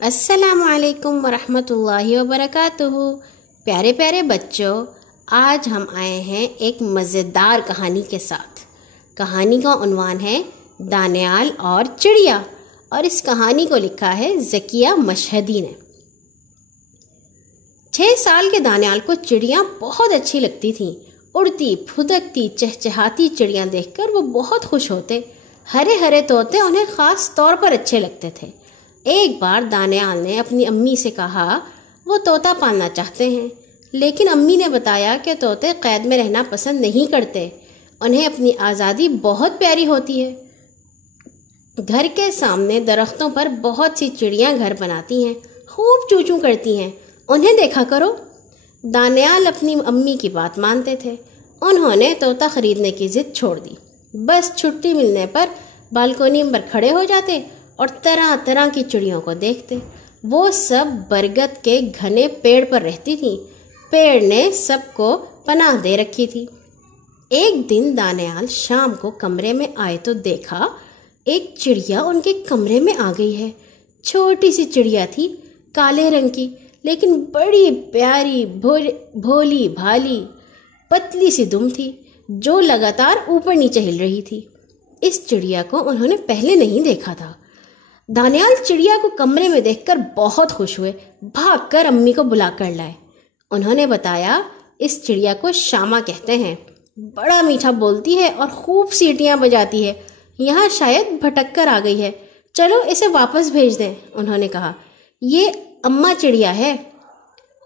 السلام علیکم ورحمۃ اللہ وبرکاتہ۔ پیارے پیارے بچوں، آج ہم آئے ہیں ایک مزیدار کہانی کے ساتھ۔ کہانی کا عنوان ہے دانیال اور چڑیا، اور اس کہانی کو لکھا ہے ذکیہ مشہدی نے۔ 6 سال کے دانیال کو چڑیاں بہت اچھی لگتی تھیں۔ اڑتی پھدکتی چہچہاتی چڑیاں دیکھ کر وہ بہت خوش ہوتے۔ ہرے ہرے طوطے انہیں خاص طور پر اچھے لگتے تھے۔ ایک بار دانیال نے اپنی امی سے کہا وہ طوطا پالنا چاہتے ہیں، لیکن امی نے بتایا کہ طوطے قید میں رہنا پسند نہیں کرتے، انہیں اپنی آزادی بہت پیاری ہوتی ہے۔ گھر کے سامنے درختوں پر بہت سی چڑیاں گھر بناتی ہیں، خوب چوچوں کرتی ہیں، انہیں دیکھا کرو۔ دانیال اپنی امی کی بات مانتے تھے۔ انہوں نے طوطا خریدنے کی ضد چھوڑ دی۔ بس چھٹی ملنے پر بالکونی پر کھڑے ہو جاتے اور طرح طرح کی چڑیوں کو دیکھتے۔ وہ سب برگد کے گھنے پیڑ پر رہتی تھیں۔ پیڑ نے سب کو پناہ دے رکھی تھی۔ ایک دن دانیال شام کو کمرے میں آئے تو دیکھا ایک چڑیا ان کے کمرے میں آ گئی ہے۔ چھوٹی سی چڑیا تھی، کالے رنگ کی، لیکن بڑی پیاری بھولی بھالی پتلی سی دم تھی جو لگاتار اوپر نیچے ہل رہی تھی۔ اس چڑیا کو انہوں نے پہلے نہیں دیکھا تھا۔ دانیال چڑیا کو کمرے میں دیکھ کر بہت خوش ہوئے، بھاگ کر امی کو بلا کر لائے۔ انہوں نے بتایا اس چڑیا کو شامہ کہتے ہیں، بڑا میٹھا بولتی ہے اور خوب سیٹیاں بجاتی ہے، یہاں شاید بھٹک کر آ گئی ہے، چلو اسے واپس بھیج دیں۔ انہوں نے کہا یہ اماں چڑیا ہے۔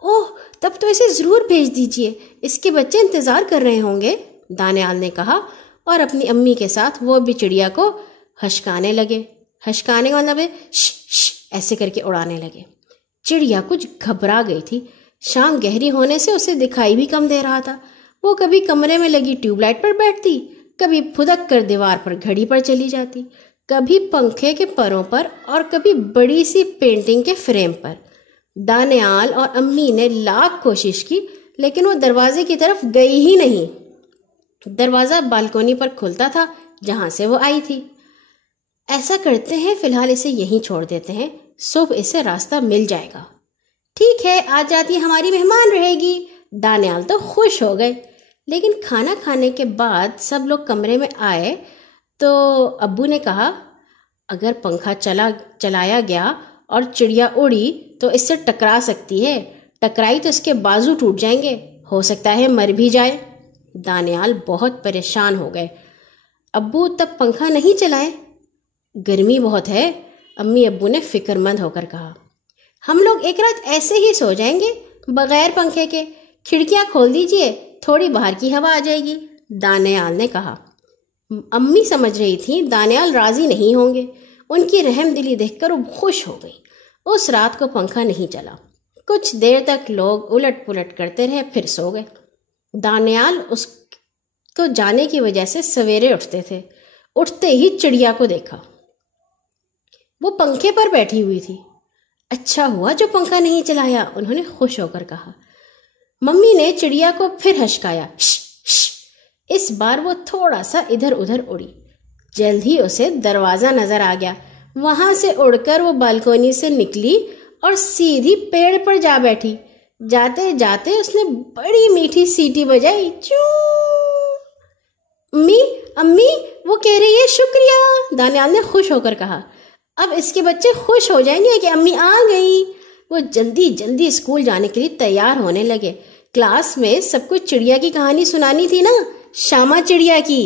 اوہ، تب تو اسے ضرور بھیج دیجئے، اس کے بچے انتظار کر رہے ہوں گے، دانیال نے کہا، اور اپنی امی کے ساتھ وہ بھی چڑیا کو ہشکانے لگے۔ ہشکانے کا مطلب ہے ایسے کر کے اڑانے لگے۔ چڑیا کچھ گھبرا گئی تھی۔ شام گہری ہونے سے اسے دکھائی بھی کم دے رہا تھا۔ وہ کبھی کمرے میں لگی ٹیوب لائٹ پر بیٹھتی، کبھی پھدک کر دیوار پر گھڑی پر چلی جاتی، کبھی پنکھے کے پروں پر اور کبھی بڑی سی پینٹنگ کے فریم پر۔ دانیال اور امی نے لاکھ کوشش کی، لیکن وہ دروازے کی طرف گئی ہی نہیں۔ دروازہ بالکونی پر کھلتا تھا جہاں سے وہ آئی تھی۔ ایسا کرتے ہیں، فی الحال اسے یہیں چھوڑ دیتے ہیں، صبح اسے راستہ مل جائے گا۔ ٹھیک ہے، آج جاتی ہماری مہمان رہے گی۔ دانیال تو خوش ہو گئے، لیکن کھانا کھانے کے بعد سب لوگ کمرے میں آئے تو ابو نے کہا اگر پنکھا چلایا گیا اور چڑیا اڑی تو اس سے ٹکرا سکتی ہے، ٹکرائی تو اس کے بازو ٹوٹ جائیں گے، ہو سکتا ہے مر بھی جائے۔ دانیال بہت پریشان ہو گئے۔ ابو تب پنکھا نہیں چلائے؟ گرمی بہت ہے، امی ابو نے فکر مند ہو کر کہا۔ ہم لوگ ایک رات ایسے ہی سو جائیں گے بغیر پنکھے کے، کھڑکیاں کھول دیجئے، تھوڑی باہر کی ہوا آ جائے گی، دانیال نے کہا۔ امی سمجھ رہی تھی دانیال راضی نہیں ہوں گے۔ ان کی رحم دلی دیکھ کر وہ خوش ہو گئی۔ اس رات کو پنکھا نہیں چلا۔ کچھ دیر تک لوگ الٹ پلٹ کرتے رہے، پھر سو گئے۔ دانیال اس کو جانے کی وجہ سے سویرے اٹھتے تھے۔ اٹھتے ہی چڑیا کو دیکھا، وہ پنکھے پر بیٹھی ہوئی تھی۔ اچھا ہوا جو پنکھا نہیں چلایا، انہوں نے خوش ہو کر کہا۔ ممی نے چڑیا کو پھر ہشکایا، اس بار وہ تھوڑا سا ادھر ادھر اڑی۔ جلد ہی اسے دروازہ نظر آ گیا۔ وہاں سے اڑ کر وہ بالکونی سے نکلی اور سیدھی پیڑ پر جا بیٹھی۔ جاتے جاتے اس نے بڑی میٹھی سیٹی بجائی، چوں۔ امی وہ کہہ رہی ہے شکریہ، دانیال نے خوش ہو کر کہا۔ اب اس کے بچے خوش ہو جائیں گے کہ امی آ گئی۔ وہ جلدی جلدی اسکول جانے کے لیے تیار ہونے لگے۔ کلاس میں سب کو چڑیا کی کہانی سنانی تھی نا، شامہ چڑیا کی۔